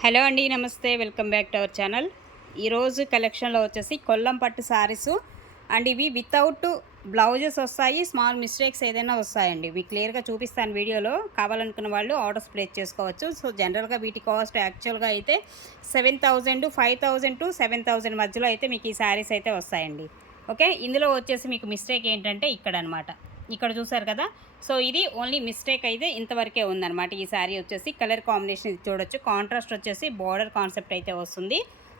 Hello అండి, నమస్తే. Welcome back to our channel. ఈరోజు కలెక్షన్లో వచ్చేసి కొల్లం పట్టు శారీసు అండ్ ఇవి వితౌట్ బ్లౌజెస్ వస్తాయి. స్మాల్ మిస్టేక్స్ ఏదైనా వస్తాయండి. మీకు క్లియర్గా చూపిస్తాను వీడియోలో. కావాలనుకున్న వాళ్ళు ఆర్డర్స్ ప్లేస్ చేసుకోవచ్చు. సో జనరల్గా వీటి కాస్ట్ యాక్చువల్గా అయితే 7,000 5,000 టు 7,000 మధ్యలో అయితే మీకు ఈ శారీస్ అయితే వస్తాయండి. ఓకే, ఇందులో వచ్చేసి మీకు మిస్టేక్ ఏంటంటే ఇక్కడ అనమాట, ఇక్కడ చూసారు కదా. సో ఇది ఓన్లీ మిస్టేక్ అయితే ఇంతవరకే ఉందన్నమాట. ఈ శారీ వచ్చేసి కలర్ కాంబినేషన్ ఇది చూడొచ్చు. కాంట్రాస్ట్ వచ్చేసి బోర్డర్ కాన్సెప్ట్ అయితే వస్తుంది.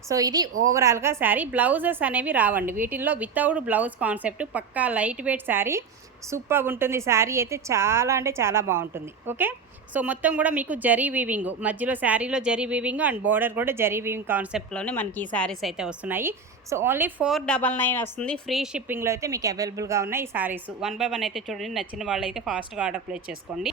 సో ఇది ఓవరాల్గా శారీ. బ్లౌజెస్ అనేవి రావండి వీటిల్లో. వితౌట్ బ్లౌజ్ కాన్సెప్ట్, పక్కా లైట్ వెయిట్ శారీ. సూపర్ ఉంటుంది శారీ అయితే, చాలా అంటే చాలా బాగుంటుంది. ఓకే, సో మొత్తం కూడా మీకు జరీ వీవింగ్ మధ్యలో, శారీలో జరీ వీవింగ్ అండ్ బోర్డర్ కూడా జరీ వీవింగ్ కాన్సెప్ట్లోనే మనకి ఈ శారీస్ అయితే వస్తున్నాయి. సో ఓన్లీ 499 వస్తుంది. ఫ్రీ షిప్పింగ్లో అయితే మీకు అవైలబుల్గా ఉన్నాయి ఈ శారీస్. 1 బై 1 అయితే చూడండి. నచ్చిన వాళ్ళు అయితే ఫాస్ట్గా ఆర్డర్ ప్లేస్ చేసుకోండి.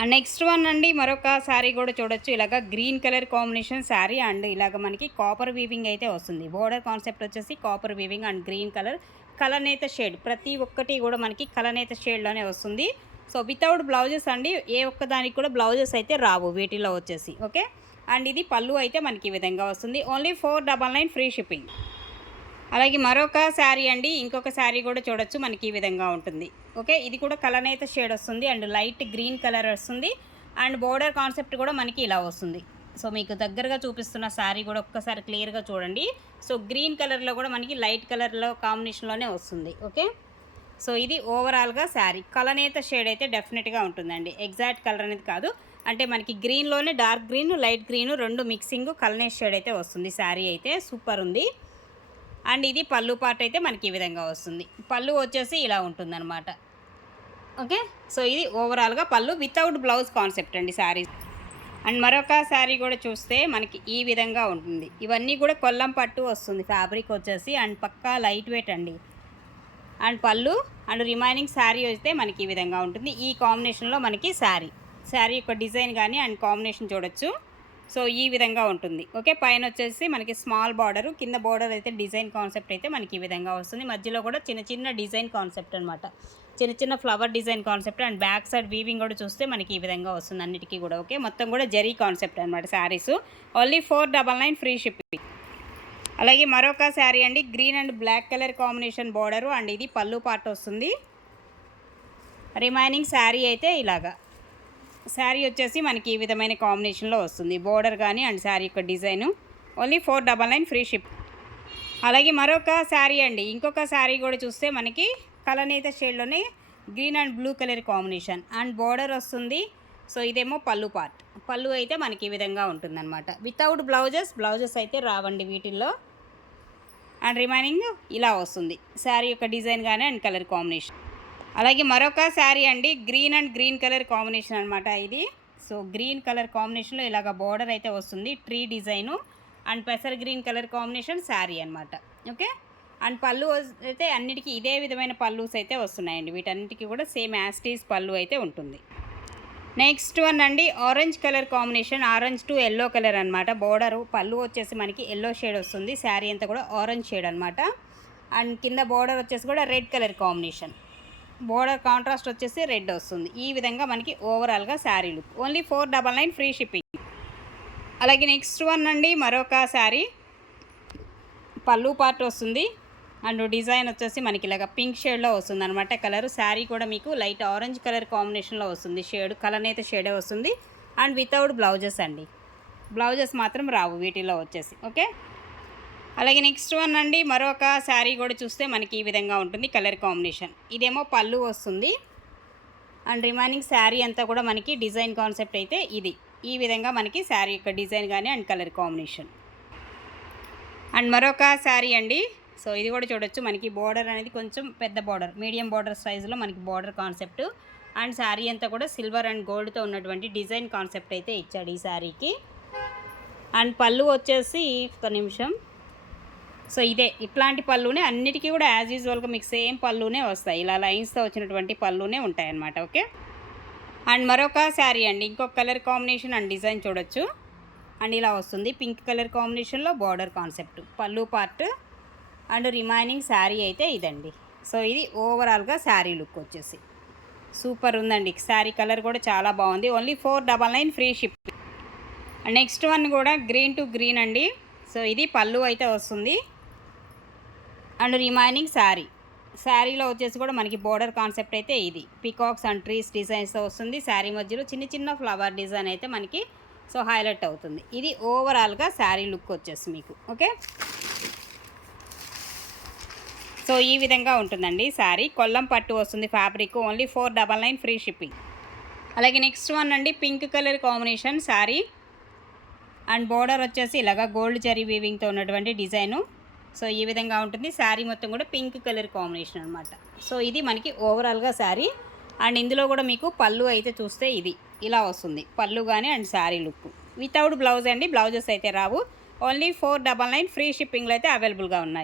అండ్ నెక్స్ట్ వన్ అండి, మరొక శారీ కూడా చూడొచ్చు. ఇలాగ green colour combination sari and ఇలాగ మనకి కాపర్ వీవింగ్ అయితే వస్తుంది. బోర్డర్ కాన్సెప్ట్ వచ్చేసి copper weaving and green colour, కలనేత షేడ్. ప్రతి ఒక్కటి కూడా మనకి కలనేత షేడ్లోనే వస్తుంది. సో వితౌట్ బ్లౌజెస్ అండి. ఏ ఒక్కదానికి కూడా బ్లౌజెస్ అయితే రావు వీటిలో వచ్చేసి. ఓకే, అండ్ ఇది పళ్ళు అయితే మనకి ఈ విధంగా వస్తుంది. Only 499 free shipping. అలాగే మరొక శారీ అండి, ఇంకొక శారీ కూడా చూడొచ్చు. మనకి ఈ విధంగా ఉంటుంది. ఓకే, ఇది కూడా కలనేత షేడ్ వస్తుంది అండ్ లైట్ గ్రీన్ కలర్ వస్తుంది అండ్ బోర్డర్ కాన్సెప్ట్ కూడా మనకి ఇలా వస్తుంది. సో మీకు దగ్గరగా చూపిస్తున్న శారీ కూడా ఒక్కసారి క్లియర్గా చూడండి. సో గ్రీన్ కలర్లో కూడా మనకి లైట్ కలర్లో కాంబినేషన్లోనే వస్తుంది. ఓకే, సో ఇది ఓవరాల్గా శారీ. కలనేత షేడ్ అయితే డెఫినెట్గా ఉంటుందండి. ఎగ్జాక్ట్ కలర్ అనేది కాదు, అంటే మనకి గ్రీన్లోనే డార్క్ గ్రీన్, లైట్ గ్రీన్ రెండు మిక్సింగ్ కలనేత షేడ్ అయితే వస్తుంది. శారీ అయితే సూపర్ ఉంది. అండ్ ఇది పళ్ళు పార్ట్ అయితే మనకి ఈ విధంగా వస్తుంది. పళ్ళు వచ్చేసి ఇలా ఉంటుందన్నమాట. ఓకే, సో ఇది ఓవరాల్గా పళ్ళు వితౌట్ బ్లౌజ్ కాన్సెప్ట్ అండి శారీ. అండ్ మరొక శారీ కూడా చూస్తే మనకి ఈ విధంగా ఉంటుంది. ఇవన్నీ కూడా కొల్లం పట్టు వస్తుంది ఫ్యాబ్రిక్ వచ్చేసి అండ్ పక్కా లైట్ వెయిట్ అండి. అండ్ పళ్ళు అండ్ రిమైనింగ్ శారీ అయితే మనకి ఈ విధంగా ఉంటుంది. ఈ కాంబినేషన్లో మనకి శారీ యొక్క డిజైన్ కానీ అండ్ కాంబినేషన్ చూడొచ్చు. సో ఈ విధంగా ఉంటుంది. ఓకే, పైన వచ్చేసి మనకి స్మాల్ బార్డర్, కింద బార్డర్ అయితే డిజైన్ కాన్సెప్ట్ అయితే మనకి ఈ విధంగా వస్తుంది. మధ్యలో కూడా చిన్న చిన్న డిజైన్ కాన్సెప్ట్ అనమాట, చిన్న చిన్న flower design concept. And back side weaving కూడా చూస్తే మనకి ఈ విధంగా వస్తుంది అన్నిటికీ కూడా. ఓకే, మొత్తం కూడా జరీ కాన్సెప్ట్ అనమాట శారీస్. Only 499 free shipping. అలాగే మరొక శారీ అండి, green and black colour combination border and ఇది పళ్ళు పార్ట్ వస్తుంది. రిమైనింగ్ శారీ అయితే ఇలాగా. శారీ వచ్చేసి మనకి ఈ విధమైన కాంబినేషన్లో వస్తుంది. బోర్డర్ కానీ అండ్ శారీ యొక్క డిజైను. Only 499 free ship. అలాగే మరొక శారీ అండి, ఇంకొక శారీ కూడా చూస్తే మనకి కలనేత షేడ్లోనే green and blue colour combination and border వస్తుంది. సో ఇదేమో పళ్ళు పార్ట్. పళ్ళు అయితే మనకి ఈ విధంగా ఉంటుందన్నమాట. వితౌట్ బ్లౌజెస్ అయితే రావండి వీటిల్లో. అండ్ రిమైనింగ్ ఇలా వస్తుంది శారీ యొక్క డిజైన్ కానీ అండ్ కలర్ కాంబినేషన్. అలాగే మరొక శారీ అండి, green and green colour combination అనమాట ఇది. సో గ్రీన్ కలర్ కాంబినేషన్లో ఇలాగ బోర్డర్ అయితే వస్తుంది, ట్రీ డిజైను అండ్ పెసర్ గ్రీన్ కలర్ కాంబినేషన్ శారీ అనమాట. ఓకే, అండ్ పళ్ళు అయితే అన్నిటికీ ఇదే విధమైన పళ్ళుస్ అయితే వస్తున్నాయండి. వీటన్నిటికీ కూడా సేమ్ యాస్టీస్ పళ్ళు అయితే ఉంటుంది. నెక్స్ట్ వన్ అండి, orange colour combination, orange to yellow colour అనమాట. బోర్డరు పళ్ళు వచ్చేసి మనకి ఎల్లో షేడ్ వస్తుంది. శారీ అంతా కూడా ఆరెంజ్ షేడ్ అనమాట. అండ్ కింద బోర్డర్ వచ్చేసి కూడా red colour combination. Border contrast వచ్చేసి రెడ్ వస్తుంది. ఈ విధంగా మనకి ఓవరాల్గా sari look. Only 499 free shipping. అలాగే నెక్స్ట్ వన్ అండి, మరొక శారీ. పళ్ళు పార్ట్ వస్తుంది అండ్ డిజైన్ వచ్చేసి మనకి ఇలాగ పింక్ షేడ్లో వస్తుంది అనమాట కలర్. శారీ కూడా మీకు లైట్ ఆరెంజ్ కలర్ కాంబినేషన్లో వస్తుంది. షేడ్ కలర్ షేడే వస్తుంది అండ్ వితౌట్ బ్లౌజెస్ అండి. బ్లౌజెస్ మాత్రం రావు వీటిలో వచ్చేసి. ఓకే, అలాగే నెక్స్ట్ వన్ అండి, మరొక శారీ కూడా చూస్తే మనకి ఈ విధంగా ఉంటుంది కలర్ కాంబినేషన్. ఇదేమో పళ్ళు వస్తుంది అండ్ రిమైనింగ్ శారీ అంతా కూడా మనకి డిజైన్ కాన్సెప్ట్ అయితే ఇది. ఈ విధంగా మనకి శారీ యొక్క డిజైన్ కానీ అండ్ కలర్ కాంబినేషన్. అండ్ మరొక శారీ అండి, సో ఇది కూడా చూడొచ్చు. మనకి బోర్డర్ అనేది కొంచెం పెద్ద బోర్డర్, మీడియం బోర్డర్ సైజులో మనకి బోర్డర్ కాన్సెప్ట్ అండ్ శారీ అంతా కూడా సిల్వర్ అండ్ గోల్డ్తో ఉన్నటువంటి డిజైన్ కాన్సెప్ట్ అయితే ఇచ్చాడు ఈ శారీకి. అండ్ పళ్ళు వచ్చేసి ఒక నిమిషం. సో ఇదే ఇట్లాంటి పళ్ళునే అన్నిటికీ కూడా యాజ్ యూజువల్గా మీకు సేమ్ పళ్ళునే వస్తాయి. ఇలా లైన్స్తో వచ్చినటువంటి పళ్ళునే ఉంటాయన్నమాట. ఓకే, అండ్ మరొక శారీ అండి, ఇంకొక కలర్ కాంబినేషన్ అండ్ డిజైన్ చూడొచ్చు. అండ్ ఇలా వస్తుంది పింక్ కలర్ కాంబినేషన్లో బార్డర్ కాన్సెప్ట్, పళ్ళు పార్ట్ అండ్ రిమైనింగ్ శారీ అయితే ఇదండి. సో ఇది ఓవరాల్గా శారీ లుక్ వచ్చేసి సూపర్ ఉందండి. శారీ కలర్ కూడా చాలా బాగుంది. Only 499 free ship. Next one కూడా గ్రీన్ టు గ్రీన్ అండి. సో ఇది పళ్ళు అయితే వస్తుంది. అండ్ రిమైనింగ్ శారీలో వచ్చేసి కూడా మనకి బోర్డర్ కాన్సెప్ట్ అయితే ఇది పికాక్స్ అండ్ ట్రీస్ డిజైన్స్తో వస్తుంది. శారీ మధ్యలో చిన్న చిన్న ఫ్లవర్ డిజైన్ అయితే మనకి సో హైలైట్ అవుతుంది. ఇది ఓవరాల్గా శారీ లుక్ వచ్చేసి మీకు ఓకే. సో ఈ విధంగా ఉంటుందండి శారీ. కొల్లం పట్టు వస్తుంది ఫ్యాబ్రిక్. Only 499 free shipping. అలాగే నెక్స్ట్ వన్ అండి pink colour combination sari and border వచ్చేసి ఇలాగా గోల్డ్ జరీ వీవింగ్తో ఉన్నటువంటి డిజైను. సో ఈ విధంగా ఉంటుంది. శారీ మొత్తం కూడా పింక్ కలర్ కాంబినేషన్ అనమాట. సో ఇది మనకి ఓవరాల్గా శారీ. అండ్ ఇందులో కూడా మీకు పళ్ళు అయితే చూస్తే ఇది ఇలా వస్తుంది పళ్ళు కానీ and sari look without blouse అండి. బ్లౌజెస్ అయితే రావు. ఓన్లీ 499 ఫ్రీ షిప్పింగ్లో అయితే అవైలబుల్గా ఉన్నాయి.